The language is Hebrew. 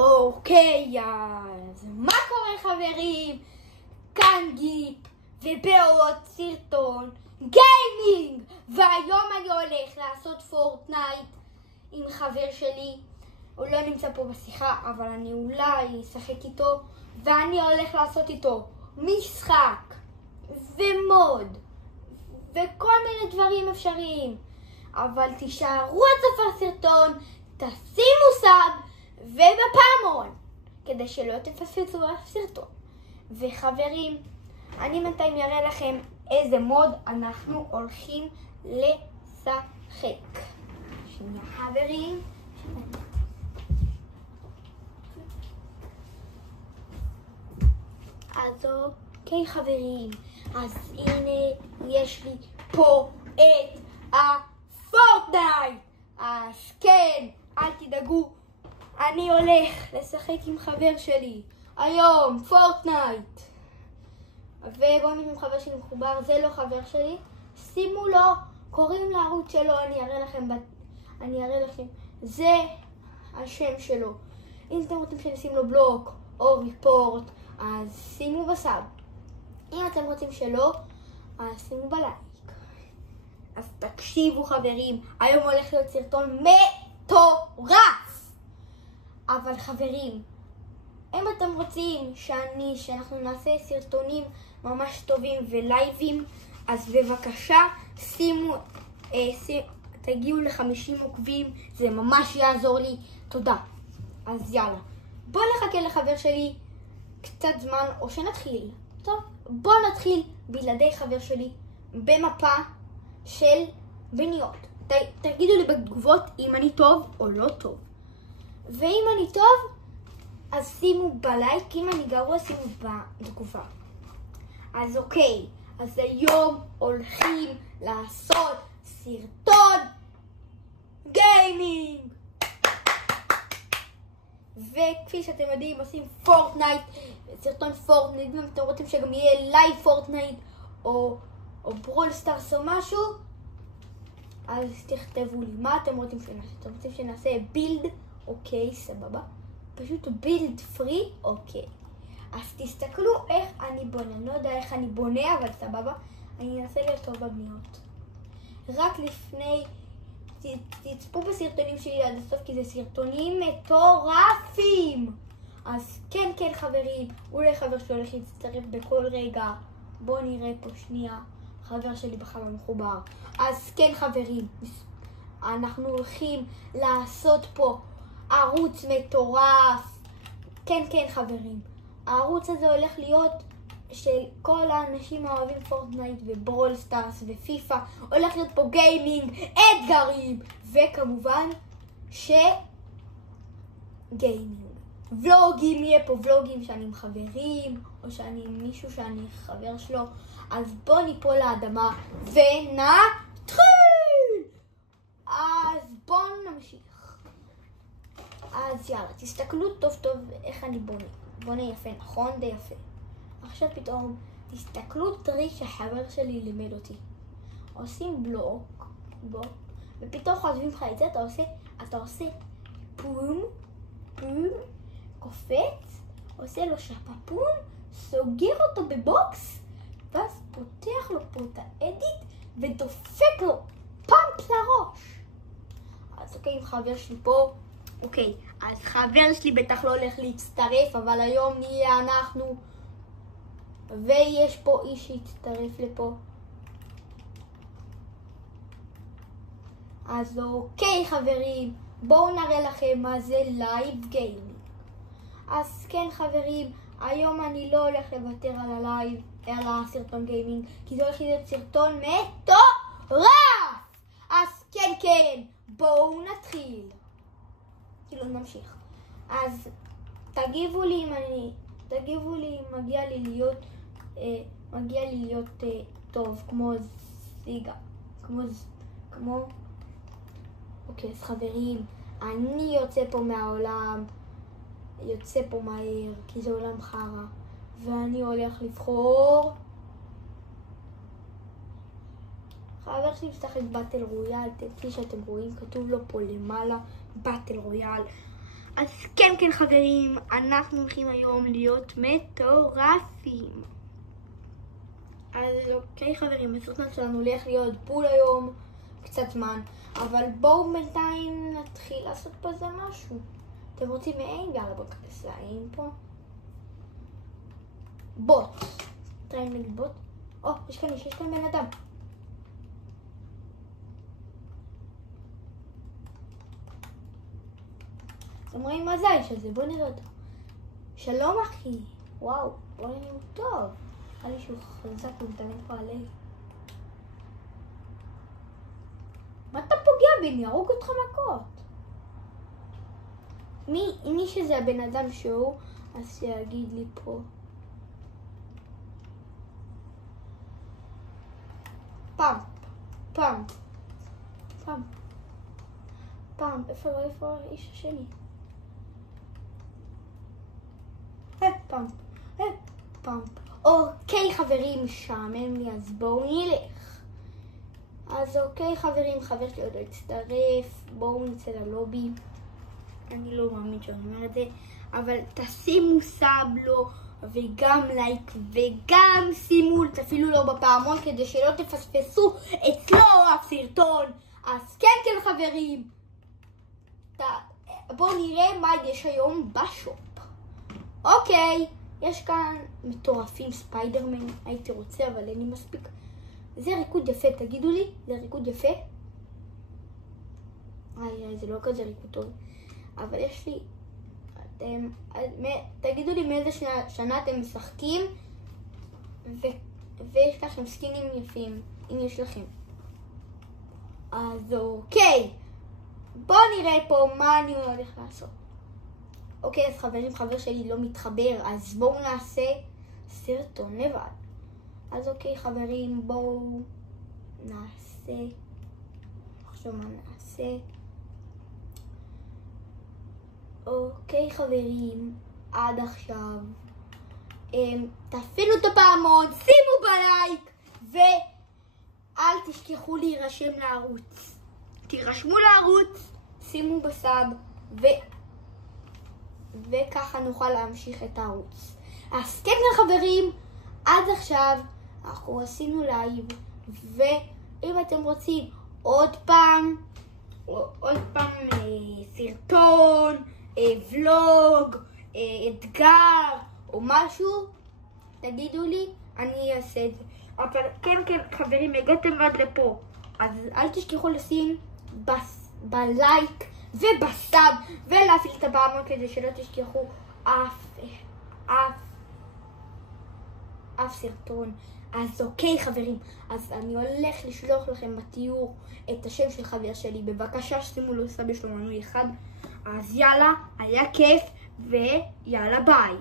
אוקיי, אז מה קורה חברים? כאן גיפ, ובעוד סרטון גיימינג, והיום אני הולך לעשות פורטנייט עם חבר שלי. הוא לא נמצא פה בשיחה, אבל אני אולי אשחק איתו, ואני הולך לעשות איתו משחק ומוד וכל מיני דברים אפשריים. אבל תישארו עד סוף הסרטון, תשימו סאב ובפעמון כדי שלא תפספסו אף סרטון. וחברים, אני בינתיים אראה לכם איזה מוד אנחנו הולכים לשחק. שנייה חברים. אז אוקיי חברים, אז הנה יש לי פה את הפורטנייט. אז כן, אל תדאגו, אני הולך לשחק עם חבר שלי היום פורטנייט. ובואו נראה אם חבר שלי מחובר. זה לא חבר שלי, שימו לו, קוראים לערוץ שלו, אני אראה לכם, זה השם שלו. אם אתם רוצים שנשים לו בלוק או ריפורט, אז שימו בסאב. אם אתם רוצים שלא, אז שימו בלייק. אז תקשיבו חברים, היום הולך להיות סרטון מטורף. אבל חברים, אם אתם רוצים שאנחנו נעשה סרטונים ממש טובים ולייבים, אז בבקשה תגיעו ל50 עוקבים, זה ממש יעזור לי. תודה. אז יאללה, בוא נחכה לחבר שלי קצת זמן, או שנתחיל. טוב, בוא נתחיל בלעדי חבר שלי במפה של בניות. תגידו לי בתגובות אם אני טוב או לא טוב. ואם אני טוב, אז שימו בלייק, אם אני גרוע שימו בתגובה. אז אוקיי, אז היום הולכים לעשות סרטון גיימינג. וכפי שאתם יודעים, עושים פורטנייט, סרטון פורטנייט. אם אתם רוצים שגם יהיה לייב פורטנייט או ברול סטארס או משהו, אז תכתבו לי מה אתם רוצים שנעשה. אתם רוצים שנעשה בילד? אוקיי, סבבה. פשוט בילד פרי, אוקיי. אז תסתכלו איך אני בונה. אני לא יודע איך אני בונה, אבל סבבה. אני אנסה להיות טוב בבניות. רק לפני, תצפו בסרטונים שלי עד הסוף, כי זה סרטונים מטורפים. אז כן חברים, אולי חבר שלי הולך להצטרף בכל רגע. בואו נראה פה שנייה. חבר שלי בכלל מחובר. אז כן חברים, אנחנו הולכים לעשות פה ערוץ מטורף. כן חברים, הערוץ הזה הולך להיות של כל האנשים האוהבים פורטנייט וברול סטארס ופיפה. הולך להיות פה גיימינג, אתגרים, וכמובן גיימינג. ולוגים, יהיה פה ולוגים שאני עם חברים, או שאני עם מישהו שאני חבר שלו. אז בוא ניפול לאדמה ונתחיל. אז בוא נמשיך. אז יאללה, תסתכלו טוב איך אני בונה יפה, נכון? די יפה. עכשיו פתאום תסתכלו טריק שחבר שלי לימד אותי. עושים בלוק, ופתאום חושבים לך את זה, אתה עושה פום, קופץ, עושה לו שפפון, סוגר אותו בבוקס, ואז פותח לו פה את האדיט ודופק לו פאמפ לראש. אז אוקיי, חבר שלי פה. אוקיי, אז חבר שלי בטח לא הולך להצטרף, אבל היום נהיה אנחנו. ויש פה איש שיצטרף לפה. אז אוקיי חברים, בואו נראה לכם מה זה לייב גיימינג. אז כן חברים, היום אני לא הולך לוותר על הלייב, על הסרטון גיימינג, כי זה הולך להיות סרטון מטורף. אז כן, בואו נתחיל. כאילו נמשיך. אז תגיבו לי אם מגיע לי להיות טוב, כמו זיגה, כמו אוקיי, אז חברים, אני יוצא פה מהעולם, יוצא פה מהר, כי זה עולם חרה, ואני הולך לבחור חבר שלי משחק באטל רויאל. כפי שאתם רואים, כתוב לו פה למעלה באטל רויאל. אז כן חברים, אנחנו הולכים היום להיות מטורפים. אז אוקיי חברים, הסרטון שלנו הולך להיות בול היום, קצת זמן, אבל בואו בינתיים נתחיל לעשות בזה משהו. אתם רוצים מעין? יאללה בואו נכנס לעין פה. בוט. טריין נגד בוט. יש כאן בן אדם. אתם רואים מה זה האיש הזה? בואו נראה אותו. שלום אחי. וואו, בואו נראה הוא טוב. נראה לי שהוא חזק ומתאמן פה עלי. מה אתה פוגע בי? אני ארוג אותך מכות. מי שזה הבן אדם שהוא, אז שיגיד לי פה. פעם, איפה האיש השני? פעם. אוקיי חברים, משעמם לי, אז בואו נלך. אז אוקיי חברים, חבר שלי עוד לא הצטרף, בואו נצא ללובי. אני לא מאמין שאני אומר את זה, אבל תשימו סאב לו, וגם לייק, וגם שימו, תפעילו לו בפעמון כדי שלא תפספסו אצלו הסרטון. אז כן חברים, בואו נראה מה יש היום בשופ. אוקיי, יש כאן מטורפים, ספיידרמן, הייתי רוצה אבל אין לי מספיק. זה ריקוד יפה, תגידו לי, זה ריקוד יפה? זה לא כזה ריקוד טוב, אבל יש לי, תגידו לי מאיזה שנה אתם משחקים, ויש לכם סקינים יפים, אם יש לכם. אז אוקיי, בואו נראה פה מה אני הולך לעשות. אוקיי, אז חברים, חבר שלי לא מתחבר, אז בואו נעשה סרטון לבד. אז אוקיי חברים, בואו נעשה, עכשיו מה נעשה. אוקיי חברים, עד עכשיו תפעילו את הפעמון, שימו בלייק ואל תשכחו להירשם לערוץ. תירשמו לערוץ, שימו בסאב וככה נוכל להמשיך את הערוץ. אז כן חברים, עד עכשיו אנחנו עשינו לייב, ואם אתם רוצים עוד פעם סרטון, ולוג, אתגר או משהו, תגידו לי, אני אעשה את זה. אבל כן חברים, הגעתם עד לפה, אז אל תשכחו לשים בלייק ובסאב ולהפעיל את הפעמון כדי שלא תשכחו אף סרטון. אז אוקיי חברים, אז אני הולך לשלוח לכם בתיאור את השם של חבר שלי, בבקשה שימו לו סאב, יש לו מנוי אחד. אז יאללה, היה כיף ויאללה ביי.